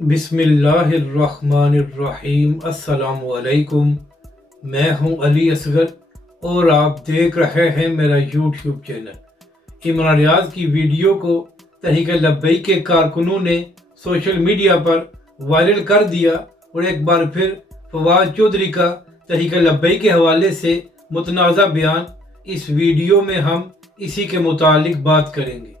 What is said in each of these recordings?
बिस्मिल्लाहिर्रहमानिर्रहीम। अस्सलाम वालेकुम। मैं हूं अली असगर और आप देख रहे हैं मेरा यूट्यूब चैनल। इमरान रियाज की वीडियो को तहरीक लब्बैक के कारकुनों ने सोशल मीडिया पर वायरल कर दिया और एक बार फिर फवाद चौधरी का तहरीक लब्बैक के हवाले से मुतनाज़ा बयान। इस वीडियो में हम इसी के मुतालिक बात करेंगे,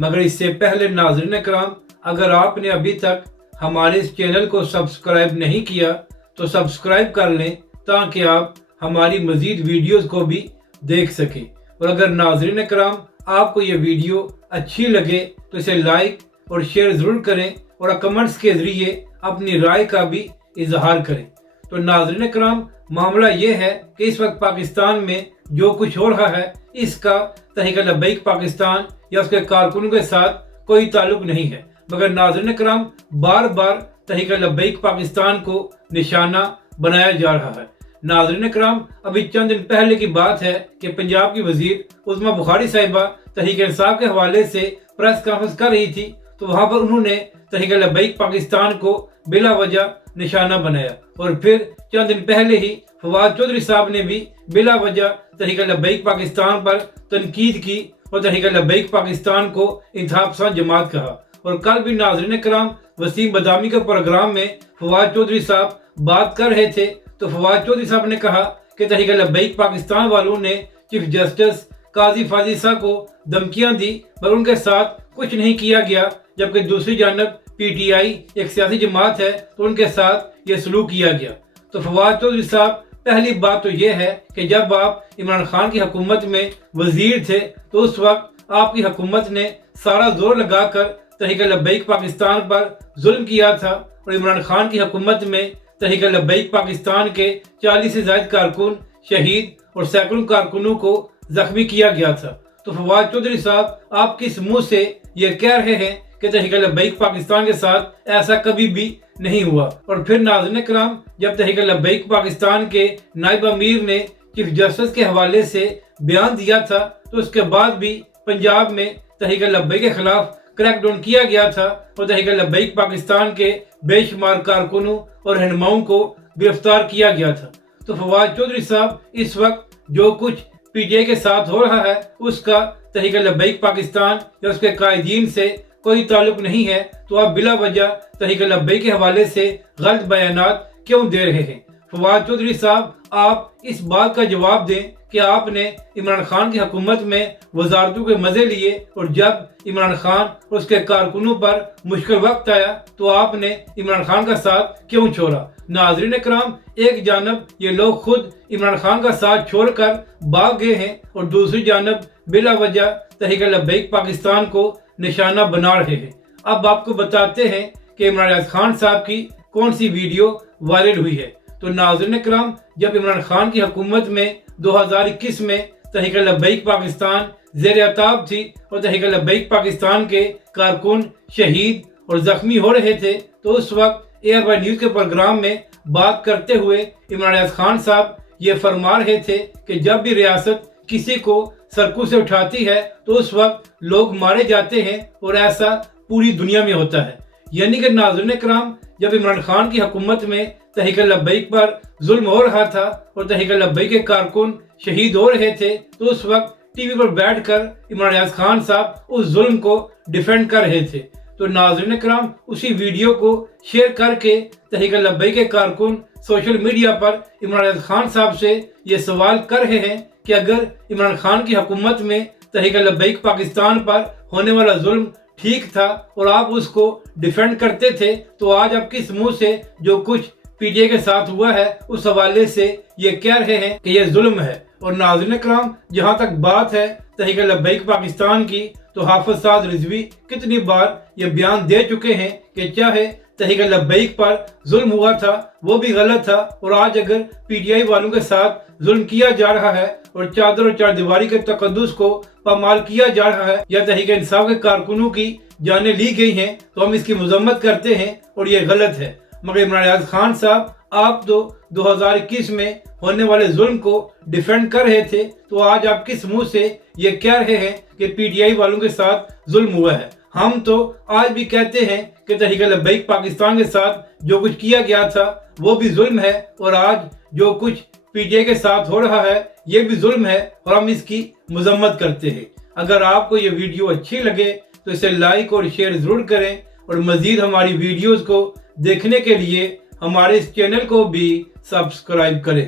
मगर इससे पहले नाज़रीन कराम, अगर आपने अभी तक हमारे इस चैनल को सब्सक्राइब नहीं किया तो सब्सक्राइब कर लें ताकि आप हमारी मज़ीद वीडियोस को भी देख सकें। और अगर नाज़रीन कराम आपको ये वीडियो अच्छी लगे तो इसे लाइक और शेयर ज़रूर करें और कमेंट्स के ज़रिए अपनी राय का भी इजहार करें। तो नाज़रीन कराम, मामला ये है कि इस वक्त पाकिस्तान में जो कुछ हो रहा है इसका तहरीक लब्बैक पाकिस्तान या उसके कारकुनों के साथ कोई ताल्लुक नहीं है, मगर नाज़रीन कराम बार बार तहरीक लब्बैक पाकिस्तान को निशाना बनाया जा रहा है। नाज़रीन कराम, अभी चंद दिन पहले की बात है कि पंजाब की वजीर उज़्मा बुखारी साहिबा तहरीक इंसाफ के हवाले से प्रेस कॉन्फ्रेंस कर रही थी, तो वहाँ पर उन्होंने तहरीक लब्बैक पाकिस्तान को बिला वजह निशाना बनाया। और फिर चंद दिन पहले ही फवाद चौधरी साहब ने भी बिला वजह तहरीक लब्बैक पाकिस्तान पर तनकीद की और तहरीक लब्बैक पाकिस्तान को इंतहा पसंद जमात कहा। और कल भी नाज़रीन कराम वसीम बदामी के प्रोग्राम में फवाद चौधरी साहब बात कर रहे थे, तो फवाद चौधरी साहब ने कहा कि तहरीक लब्बैक पाकिस्तान वालों ने चीफ जस्टिस काजी फाजिसा को धमकियां दी, मगर उनके साथ कुछ नहीं किया गया, जबकि दूसरी जानब PTI एक सियासी जमात है तो उनके साथ ये सलूक किया गया। तो फवाद चौधरी साहब, पहली बात तो ये है कि जब आप इमरान खान की हुकूमत में वजीर थे तो उस वक्त आपकी हुकूमत ने सारा जोर लगाकर तहरीक लब्बैक पाकिस्तान पर जुल्म किया था और इमरान खान की हुकूमत में तहरीक लब्बैक पाकिस्तान के 40 से ज्यादा कारकुन शहीद और सैकड़ों कारकुनों को जख्मी किया गया था। तो फवाद चौधरी साहब, आप किस मुंह से ये कह रहे हैं कि तहरीक लब्बैक पाकिस्तान के साथ ऐसा कभी भी नहीं हुआ? और फिर नाज़रीन कराम, जब तहरीक लब्बैक पाकिस्तान के नायब अमीर ने चीफ जस्टिस के हवाले से बयान दिया था तो उसके बाद भी पंजाब में तहरीक लब्बैक के खिलाफ क्रैकडाउन किया गया था और तहरीक लब्बैक पाकिस्तान के बेशुमार कारकुनों और रहनुमाओं को गिरफ्तार किया गया था। तो फवाद चौधरी साहब, इस वक्त जो कुछ PTI के साथ हो रहा है उसका तहरीक लब्बैक पाकिस्तान या उसके कायदीन से कोई ताल्लुक नहीं है, तो आप बिला वजह तहरीक लब्बैक के हवाले से गलत बयानात क्यों दे रहे हैं? फवाद चौधरी साहब, आप इस बात का जवाब दें कि आपने इमरान खान की हुकूमत में वजारतों के मजे लिए और जब इमरान खान और उसके कारकुनों पर मुश्किल वक्त आया तो आपने इमरान खान का साथ क्यों छोड़ा? नाज़रीन कराम, एक जानब ये लोग खुद इमरान खान का साथ छोड़कर भाग गए हैं और दूसरी जानब बिला वजह तहरीक लब्बैक पाकिस्तान को निशाना बना रहे हैं। अब आपको बताते हैं कि इमरान रियाज खान साहब की कौन सी वीडियो वायरल हुई है। तो नाज़रीन कराम, जब इमरान खान की हुकूमत में 2021 में तहरीक लब्बैक पाकिस्तान ज़ेर अताब थी और तहरीक लब्बैक पाकिस्तान के कारकुन शहीद और जख्मी हो रहे थे, तो उस वक्त ARY न्यूज़ के प्रोग्राम में बात करते हुए इमरान रियाज खान साहब ये फरमा रहे थे कि जब भी रियासत किसी को सड़कों से उठाती है तो उस वक्त लोग मारे जाते हैं और ऐसा पूरी दुनिया में होता है। यानी कि नाज़रीन कराम, जब इमरान खान की हुकूमत में तहरीक लब्बैक पर जुल्म हो रहा था और तहरीक लब्बैक के कारकुन शहीद हो रहे थे, तो उस वक्त टीवी पर बैठकर इमरान रियाज खान साहब उस जुल्म को डिफेंड कर रहे थे। तो नाज़रीन कराम, उसी वीडियो को शेयर करके तहरीक लब्बैक के कारकुन सोशल मीडिया पर इमरान रियाज खान साहब से ये सवाल कर रहे हैं कि अगर इमरान खान की हुकूमत में तहरीक लब्बैक पाकिस्तान पर होने वाला जुल्म ठीक था और आप उसको डिफेंड करते थे, तो आज आप किस मुंह से जो कुछ PTI के साथ हुआ है उस हवाले से ये कह रहे हैं कि ये जुल्म है? और नाज़रीन कराम, जहाँ तक बात है तहरीक लब्बैक पाकिस्तान की, तो हाफिज साद रिजवी कितनी बार ये बयान दे चुके हैं कि चाहे तहरीक लब्बैक पर जुल्म हुआ था वो भी गलत था, और आज अगर PTI वालों के साथ जुल्म किया जा रहा है और चादर और चारदीवारी के तकद्दुस को पामाल किया जा रहा है या तहरीक इंसाफ के कारकुनों की जानें ली गई हैं, तो हम इसकी मजम्मत करते हैं और ये गलत है। मगर इमरान रियाज खान साहब, आप तो 2021 में होने वाले जुल्म को डिफेंड कर रहे थे, तो आज आप किस मुंह से ये कह रहे हैं कि PTI वालों के साथ जुल्म हुआ है? ہم تو آج بھی کہتے ہیں کہ تحریک لبیک پاکستان کے ساتھ جو کچھ کیا گیا تھا وہ بھی ظلم ہے، اور آج جو کچھ پی ٹی آئی کے ساتھ ہو رہا ہے یہ بھی ظلم ہے، اور ہم اس کی مذمت کرتے ہیں۔ اگر آپ کو یہ ویڈیو اچھی لگے تو اسے لائک اور شیئر ضرور کریں، اور مزید ہماری ویڈیوز کو دیکھنے کے لیے ہمارے اس چینل کو بھی سبسکرائب کریں۔